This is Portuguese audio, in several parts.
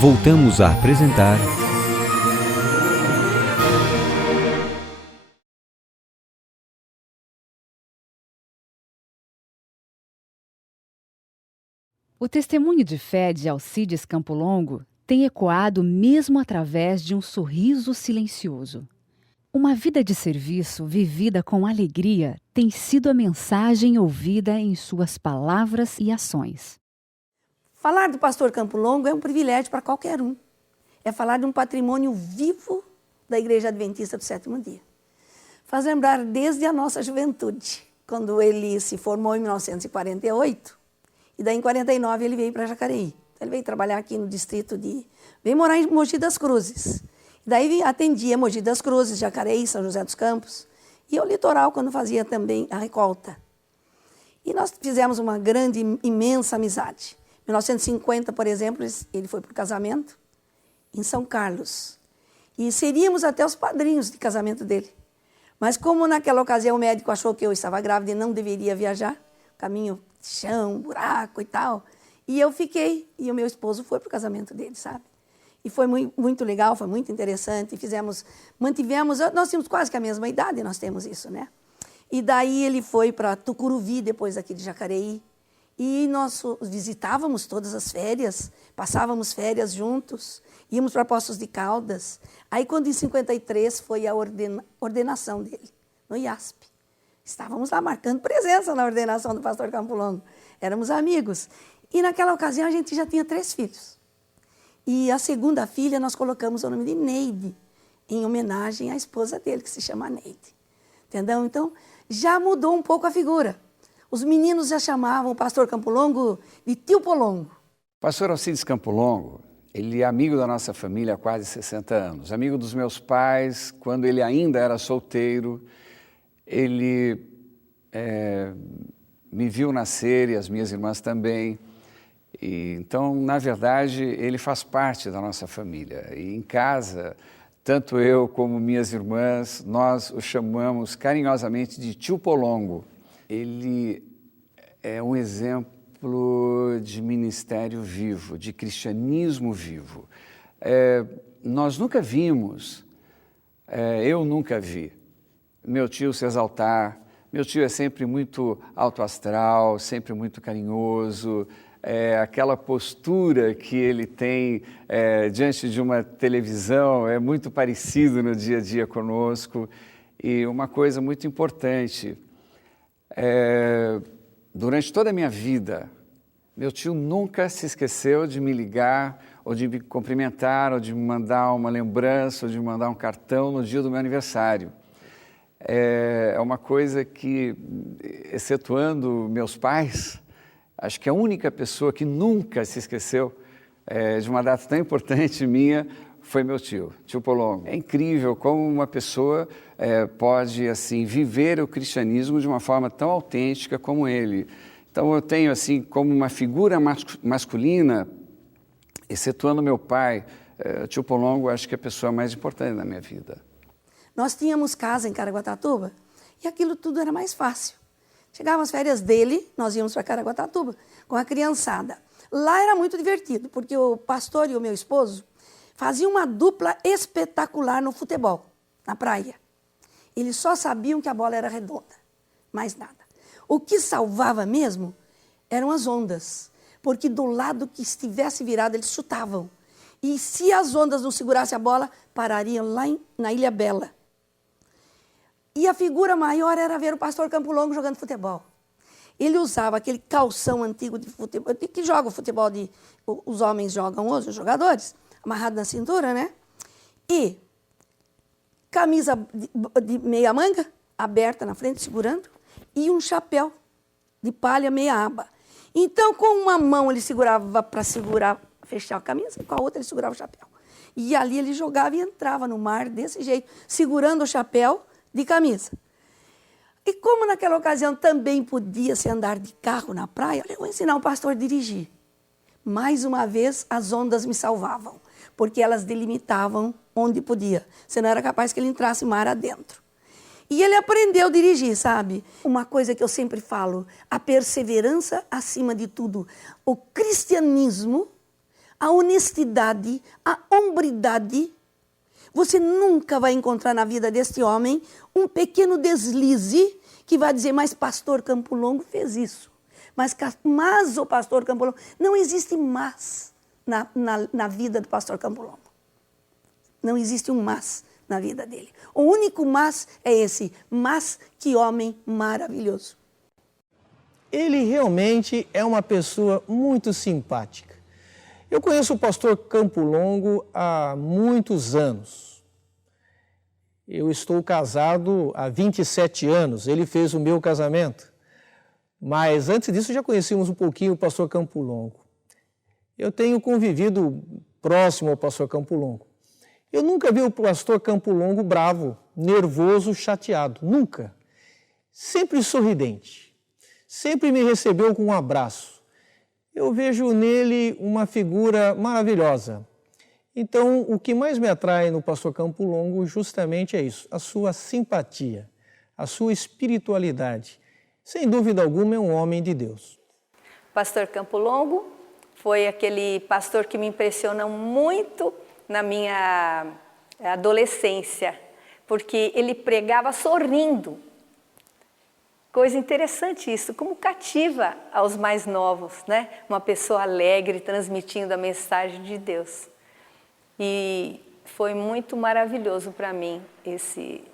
Voltamos a apresentar O testemunho de fé de Alcides Campo Longo tem ecoado mesmo através de um sorriso silencioso. Uma vida de serviço vivida com alegria tem sido a mensagem ouvida em suas palavras e ações. Falar do pastor Campo Longo é um privilégio para qualquer um. É falar de um patrimônio vivo da Igreja Adventista do Sétimo Dia. Faz lembrar desde a nossa juventude, quando ele se formou em 1948, e daí em 49 ele veio para Jacareí. Ele veio trabalhar aqui no distrito de... Veio morar em Mogi das Cruzes. E daí atendia Mogi das Cruzes, Jacareí, São José dos Campos, e o litoral, quando fazia também a recolta. E nós fizemos uma grande, imensa amizade. Em 1950, por exemplo, ele foi para o casamento em São Carlos. E seríamos até os padrinhos de casamento dele. Mas como naquela ocasião o médico achou que eu estava grávida e não deveria viajar, caminho de chão, buraco e tal, e eu fiquei, e o meu esposo foi para o casamento dele, sabe? E foi muito legal, foi muito interessante, mantivemos, nós tínhamos quase que a mesma idade, nós temos isso, né? E daí ele foi para Tucuruvi, depois aqui de Jacareí, e nós visitávamos todas as férias, passávamos férias juntos, íamos para Poços de Caldas. Aí, quando em 53 foi a ordenação dele, no IASP. Estávamos lá marcando presença na ordenação do pastor Campo Longo. Éramos amigos. E naquela ocasião a gente já tinha 3 filhos. E a segunda filha nós colocamos o nome de Neide, em homenagem à esposa dele, que se chama Neide. Entendeu? Então, já mudou um pouco a figura. Os meninos já chamavam o pastor Campo Longo de tio Polongo. O pastor Alcides Campo Longo, ele é amigo da nossa família há quase 60 anos. Amigo dos meus pais, quando ele ainda era solteiro. Ele me viu nascer e as minhas irmãs também. E, então, na verdade, ele faz parte da nossa família. E em casa, tanto eu como minhas irmãs, nós o chamamos carinhosamente de tio Polongo. Ele é um exemplo de ministério vivo, de cristianismo vivo. Nós nunca vimos, eu nunca vi, meu tio se exaltar. Meu tio é sempre muito alto astral, sempre muito carinhoso. Aquela postura que ele tem diante de uma televisão é muito parecido no dia a dia conosco. E uma coisa muito importante, durante toda a minha vida, meu tio nunca se esqueceu de me ligar, ou de me cumprimentar, ou de me mandar uma lembrança, ou de me mandar um cartão no dia do meu aniversário. É uma coisa que, excetuando meus pais, acho que a única pessoa que nunca se esqueceu de uma data tão importante minha foi meu tio Polongo. É incrível como uma pessoa pode assim viver o cristianismo de uma forma tão autêntica como ele. Então eu tenho assim como uma figura masculina, excetuando meu pai, tio Polongo, acho que é a pessoa mais importante da minha vida. Nós tínhamos casa em Caraguatatuba e aquilo tudo era mais fácil. Chegavam as férias dele, nós íamos para Caraguatatuba com a criançada. Lá era muito divertido, porque o pastor e o meu esposo faziam uma dupla espetacular no futebol, na praia. Eles só sabiam que a bola era redonda, mais nada. O que salvava mesmo eram as ondas, porque do lado que estivesse virado eles chutavam. E se as ondas não segurassem a bola, parariam lá na Ilha Bela. E a figura maior era ver o pastor Campo Longo jogando futebol. Ele usava aquele calção antigo de futebol, que joga o futebol, os homens jogam hoje, os jogadores, amarrado na cintura, né? E camisa de meia manga, aberta na frente, segurando, e um chapéu de palha meia aba. Então, com uma mão ele segurava para fechar a camisa, e com a outra ele segurava o chapéu. E ali ele jogava e entrava no mar desse jeito, segurando o chapéu de camisa. E como naquela ocasião também podia-se andar de carro na praia, eu vou ensinar o pastor a dirigir. Mais uma vez, as ondas me salvavam, porque elas delimitavam onde podia, senão era capaz que ele entrasse mar adentro. E ele aprendeu a dirigir, sabe? Uma coisa que eu sempre falo, a perseverança acima de tudo. O cristianismo, a honestidade, a hombridade. Você nunca vai encontrar na vida deste homem um pequeno deslize que vai dizer, mas pastor Campo Longo fez isso. Mas o pastor Campo Longo... Não existe mas na vida do pastor Campo Longo. Não existe um mas na vida dele. O único mas é esse, mas que homem maravilhoso. Ele realmente é uma pessoa muito simpática. Eu conheço o pastor Campo Longo há muitos anos. Eu estou casado há 27 anos, ele fez o meu casamento. Mas antes disso já conhecíamos um pouquinho o pastor Campo Longo. Eu tenho convivido próximo ao pastor Campo Longo. Eu nunca vi o pastor Campo Longo bravo, nervoso, chateado, nunca. Sempre sorridente, sempre me recebeu com um abraço. Eu vejo nele uma figura maravilhosa. Então, o que mais me atrai no pastor Campo Longo justamente é isso, a sua simpatia, a sua espiritualidade. Sem dúvida alguma, é um homem de Deus. Pastor Campo Longo foi aquele pastor que me impressionou muito na minha adolescência, porque ele pregava sorrindo. Coisa interessante isso, como cativa aos mais novos, né? Uma pessoa alegre transmitindo a mensagem de Deus. E foi muito maravilhoso para mim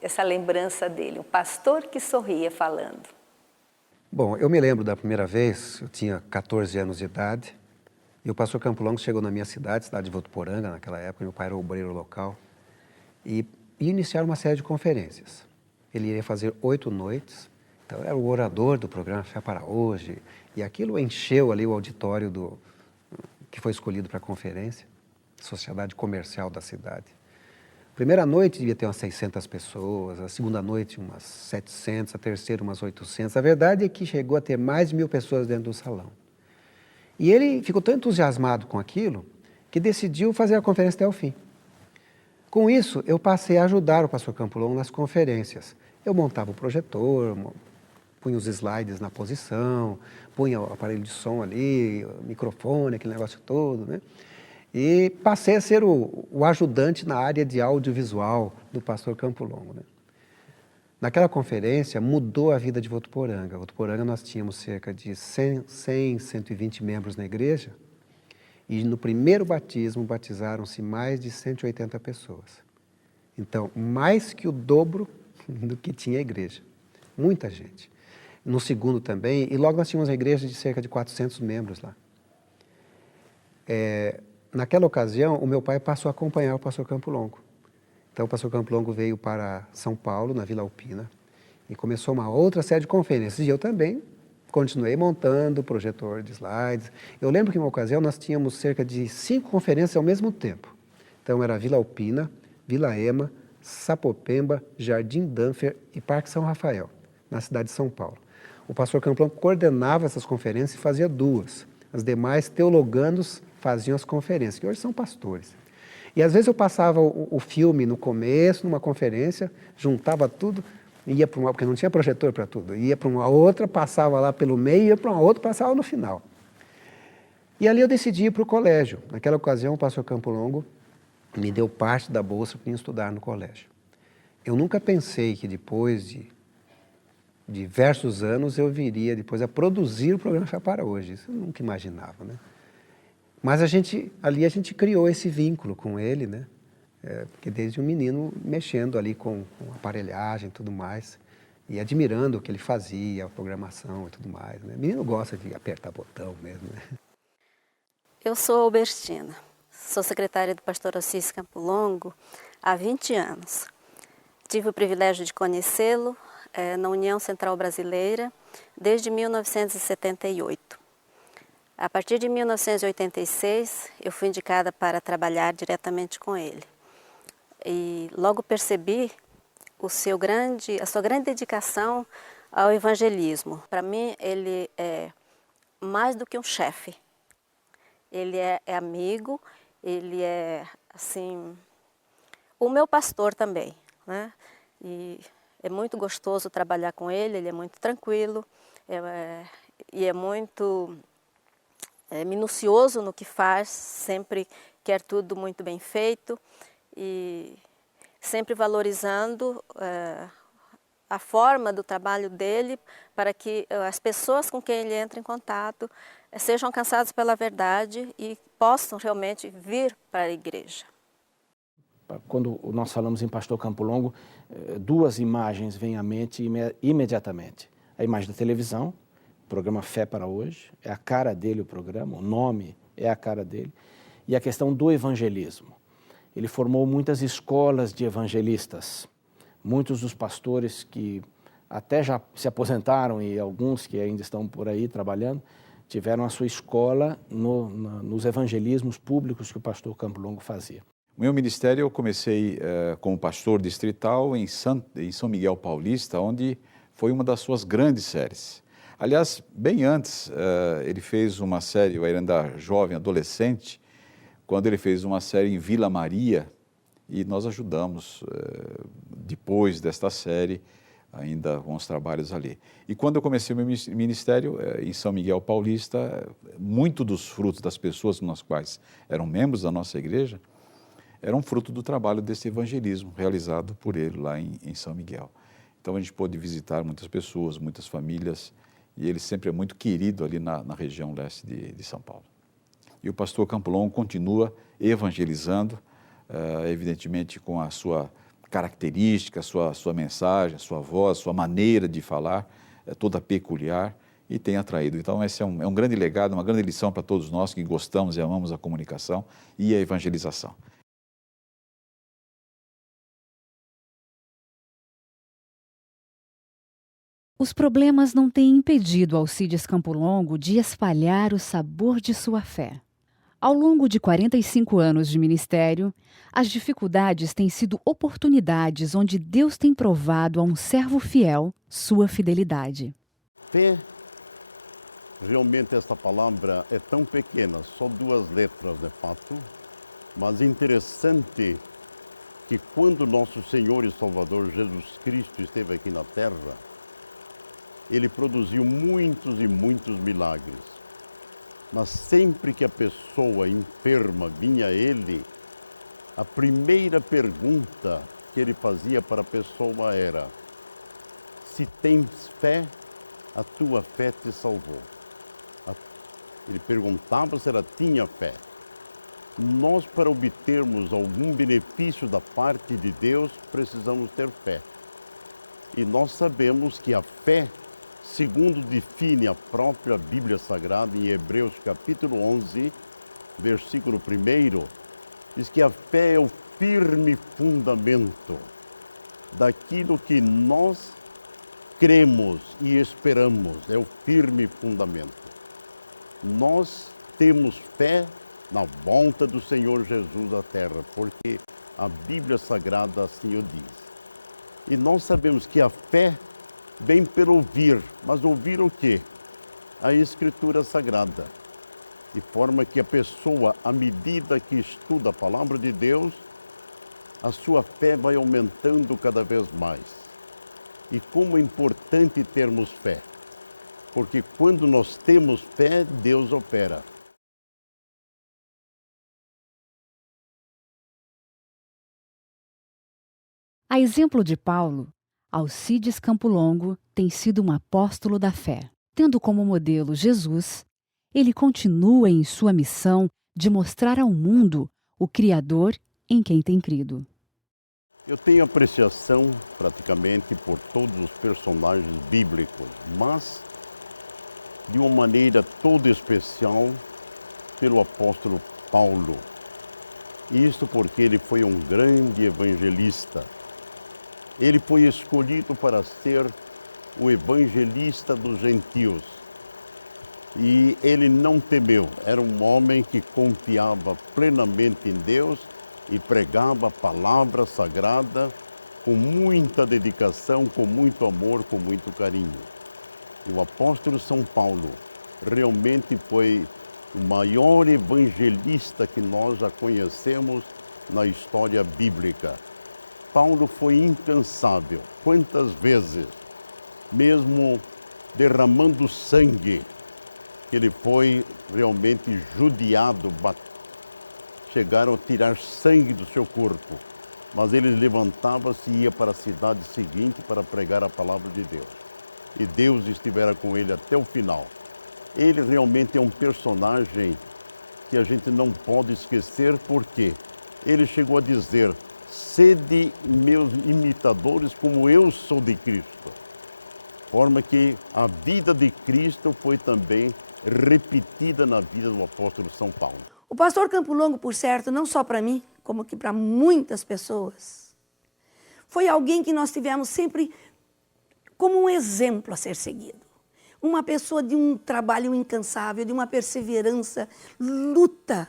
essa lembrança dele, um pastor que sorria falando. Bom, eu me lembro da primeira vez, eu tinha 14 anos de idade, e o pastor Campo Longo chegou na minha cidade de Votuporanga, naquela época, meu pai era o obreiro local, e ia iniciar uma série de conferências. Ele iria fazer 8 noites, então era o orador do programa Fé para Hoje, e aquilo encheu ali o auditório que foi escolhido para a conferência, Sociedade Comercial da cidade. A primeira noite devia ter umas 600 pessoas, a segunda noite umas 700, a terceira umas 800. A verdade é que chegou a ter mais de 1000 pessoas dentro do salão. E ele ficou tão entusiasmado com aquilo que decidiu fazer a conferência até o fim. Com isso, eu passei a ajudar o pastor Campo Longo nas conferências. Eu montava o projetor, punha os slides na posição, punha o aparelho de som ali, o microfone, aquele negócio todo, né? E passei a ser o ajudante na área de audiovisual do pastor Campo Longo, né? Naquela conferência, mudou a vida de Votuporanga. Votuporanga nós tínhamos cerca de 120 membros na igreja, e no primeiro batismo batizaram-se mais de 180 pessoas. Então, mais que o dobro do que tinha a igreja. Muita gente. No segundo também, e logo nós tínhamos uma igreja de cerca de 400 membros lá. Naquela ocasião, o meu pai passou a acompanhar o pastor Campo Longo. Então, o pastor Campo Longo veio para São Paulo, na Vila Alpina, e começou uma outra série de conferências. E eu também continuei montando o projetor de slides. Eu lembro que, em uma ocasião, nós tínhamos cerca de 5 conferências ao mesmo tempo. Então, era Vila Alpina, Vila Ema, Sapopemba, Jardim Danfer e Parque São Rafael, na cidade de São Paulo. O pastor Campo Longo coordenava essas conferências e fazia 2. As demais teologandos faziam as conferências, que hoje são pastores. E às vezes eu passava o filme no começo, numa conferência, juntava tudo, ia para uma, porque não tinha projetor para tudo, ia para uma outra, passava lá pelo meio, ia para uma outra, passava no final. E ali eu decidi ir para o colégio. Naquela ocasião, o pastor Campo Longo me deu parte da bolsa para estudar no colégio. Eu nunca pensei que depois de diversos anos eu viria depois a produzir o programa Fé para Hoje. Isso eu nunca imaginava, né? Mas ali a gente criou esse vínculo com ele, né? Porque desde um menino mexendo ali com aparelhagem e tudo mais, e admirando o que ele fazia, a programação e tudo mais, né? O menino gosta de apertar botão mesmo, né? Eu sou Albertina, sou secretária do pastor Assis Campo Longo há 20 anos. Tive o privilégio de conhecê-lo na União Central Brasileira desde 1978. A partir de 1986, eu fui indicada para trabalhar diretamente com ele. E logo percebi a sua grande dedicação ao evangelismo. Para mim, ele é mais do que um chefe. Ele é amigo, ele é, assim, o meu pastor também, né? E é muito gostoso trabalhar com ele é muito tranquilo, e é muito minucioso no que faz, sempre quer tudo muito bem feito e sempre valorizando a forma do trabalho dele para que as pessoas com quem ele entra em contato sejam alcançadas pela verdade e possam realmente vir para a igreja. Quando nós falamos em Pastor Campo Longo, duas imagens vêm à mente imediatamente. A imagem da televisão, o programa Fé para Hoje, é a cara dele o programa, o nome é a cara dele, e a questão do evangelismo. Ele formou muitas escolas de evangelistas, muitos dos pastores que até já se aposentaram e alguns que ainda estão por aí trabalhando, tiveram a sua escola nos evangelismos públicos que o pastor Campo Longo fazia. O meu ministério eu comecei como pastor distrital em São Miguel Paulista, onde foi uma das suas grandes séries. Aliás, bem antes, ele fez uma série, eu era ainda jovem, adolescente, quando ele fez uma série em Vila Maria, e nós ajudamos, depois desta série, ainda com os trabalhos ali. E quando eu comecei o meu ministério em São Miguel Paulista, muito dos frutos das pessoas nas quais eram membros da nossa igreja, eram fruto do trabalho desse evangelismo realizado por ele lá em São Miguel. Então a gente pôde visitar muitas pessoas, muitas famílias, e ele sempre é muito querido ali na região leste de São Paulo. E o pastor Campo Longo continua evangelizando, evidentemente com a sua característica, sua mensagem, sua voz, sua maneira de falar, toda peculiar, e tem atraído. Então esse é um grande legado, uma grande lição para todos nós que gostamos e amamos a comunicação e a evangelização. Os problemas não têm impedido Alcides Campo Longo de espalhar o sabor de sua fé. Ao longo de 45 anos de ministério, as dificuldades têm sido oportunidades onde Deus tem provado a um servo fiel sua fidelidade. Fé, realmente essa palavra é tão pequena, só 2 letras de fato, mas interessante que quando nosso Senhor e Salvador Jesus Cristo esteve aqui na terra, ele produziu muitos e muitos milagres. Mas sempre que a pessoa enferma vinha a ele, a primeira pergunta que ele fazia para a pessoa era: se tens fé, a tua fé te salvou. Ele perguntava se ela tinha fé. Nós, para obtermos algum benefício da parte de Deus, precisamos ter fé. E nós sabemos que a fé, segundo define a própria Bíblia Sagrada, em Hebreus capítulo 11, versículo 1, diz que a fé é o firme fundamento daquilo que nós cremos e esperamos, é o firme fundamento. Nós temos fé na volta do Senhor Jesus à terra, porque a Bíblia Sagrada assim o diz. E nós sabemos que a fé vem pelo ouvir, mas ouvir o quê? A Escritura Sagrada. De forma que a pessoa, à medida que estuda a palavra de Deus, a sua fé vai aumentando cada vez mais. E como é importante termos fé, porque quando nós temos fé, Deus opera. A exemplo de Paulo, Alcides Campo Longo tem sido um apóstolo da fé. Tendo como modelo Jesus, ele continua em sua missão de mostrar ao mundo o Criador em quem tem crido. Eu tenho apreciação, praticamente, por todos os personagens bíblicos, mas de uma maneira toda especial pelo apóstolo Paulo. Isso porque ele foi um grande evangelista. Ele foi escolhido para ser o evangelista dos gentios. E ele não temeu, era um homem que confiava plenamente em Deus e pregava a palavra sagrada com muita dedicação, com muito amor, com muito carinho. E o apóstolo São Paulo realmente foi o maior evangelista que nós já conhecemos na história bíblica. Paulo foi incansável. Quantas vezes, mesmo derramando sangue, ele foi realmente judiado, chegaram a tirar sangue do seu corpo. Mas ele levantava-se e ia para a cidade seguinte para pregar a palavra de Deus. E Deus estivera com ele até o final. Ele realmente é um personagem que a gente não pode esquecer, porque ele chegou a dizer: sede meus imitadores como eu sou de Cristo. Forma que a vida de Cristo foi também repetida na vida do apóstolo São Paulo. O pastor Campo Longo, por certo, não só para mim, como que para muitas pessoas, foi alguém que nós tivemos sempre como um exemplo a ser seguido. Uma pessoa de um trabalho incansável, de uma perseverança, luta.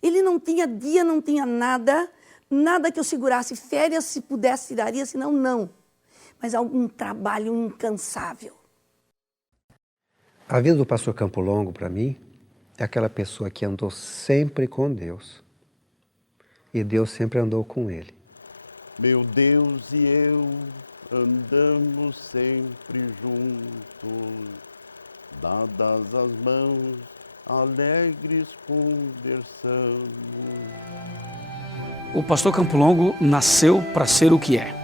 Ele não tinha dia, não tinha nada que eu segurasse férias, se pudesse tiraria, senão não. Mas algum trabalho incansável. A vida do pastor Campo Longo, para mim, é aquela pessoa que andou sempre com Deus. E Deus sempre andou com ele. Meu Deus e eu andamos sempre juntos, dadas as mãos, alegres conversamos. O pastor Campo Longo nasceu para ser o que é.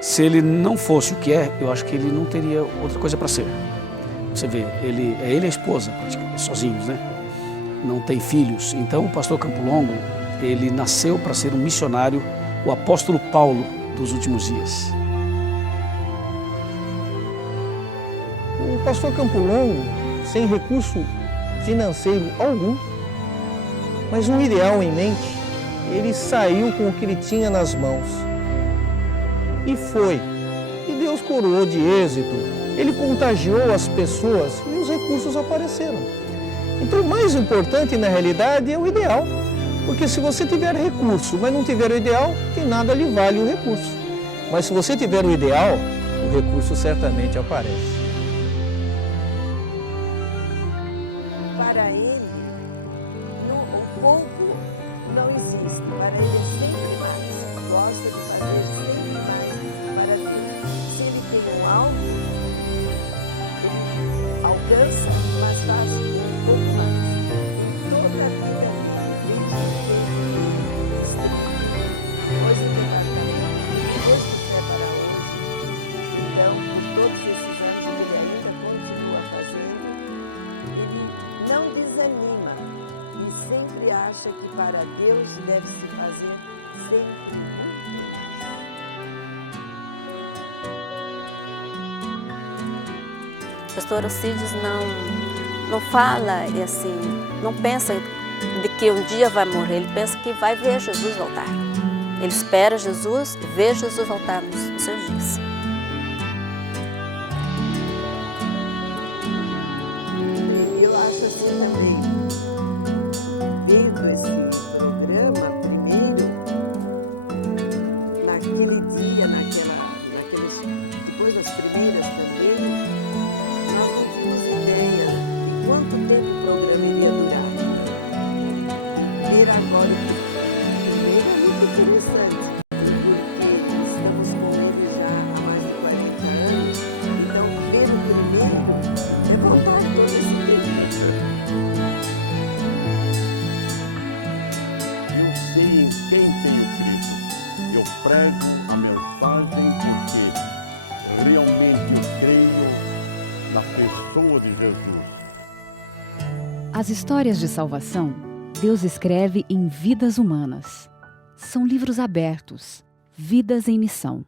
Se ele não fosse o que é, eu acho que ele não teria outra coisa para ser. Você vê, ele e a esposa, sozinhos, né? Não tem filhos. Então o pastor Campo Longo, ele nasceu para ser um missionário, o apóstolo Paulo dos últimos dias. O pastor Campo Longo, sem recurso financeiro algum, mas um ideal em mente, ele saiu com o que ele tinha nas mãos. E foi. E Deus coroou de êxito. Ele contagiou as pessoas e os recursos apareceram. Então, o mais importante, na realidade, é o ideal. Porque se você tiver recurso, mas não tiver o ideal, de nada lhe vale o recurso. Mas se você tiver o ideal, o recurso certamente aparece. Para ele, o pouco não existe. Para ele é sempre mais. Gosta de fazer sempre mais para Deus. Se ele tem um alvo, ele alcança, mas faz um pouco mais. Toda a vida ele coisa que é para mesmo que é para hoje. Então, por todos esses anos ele ainda continua fazendo. Ele não desanima e sempre acha que para Deus deve se fazer sempre muito O pastor Alcides não fala assim, não pensa de que um dia vai morrer, ele pensa que vai ver Jesus voltar. Ele espera Jesus e vê Jesus voltar nos seus dias. Eu acho assim também, vendo esse programa, primeiro, naquele dia, depois das primeiras também, nós não tínhamos ideia de quanto tempo o programa iria durar. Ver agora o primeiro é muito interessante, porque estamos com ele já há mais de 40 anos, então ver o primeiro é voltar todo esse tempo. Eu sei em quem tenho crido. Eu prego a mensagem porque realmente eu creio na pessoa de Jesus. As histórias de salvação, Deus escreve em vidas humanas. São livros abertos, vidas em missão.